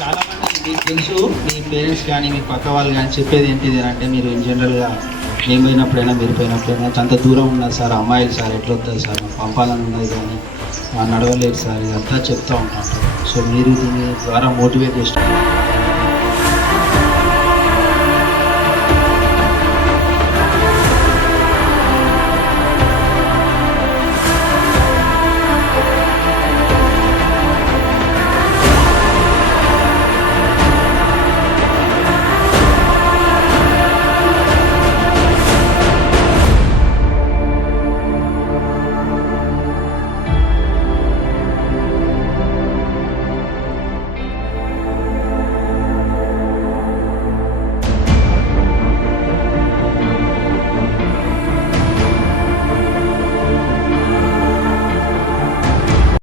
చాలా మంది మీకు తెలుసు, మీ పేరెంట్స్ కానీ మీ పక్క వాళ్ళు కానీ చెప్పేది ఏంటిది అంటే, మీరు ఇన్ జనరల్గా నేను పోయినప్పుడైనా మీరు పోయినప్పుడైనా అంత దూరం ఉన్నది సార్, అమ్మాయిలు సార్ ఎట్లా వస్తుంది సార్, పంపాలని ఉన్నది కానీ నడవలేదు సార్, ఇదంతా చెప్తూ ఉంటారు. సో మీరు దీని ద్వారా మోటివేట్ చేస్తారు.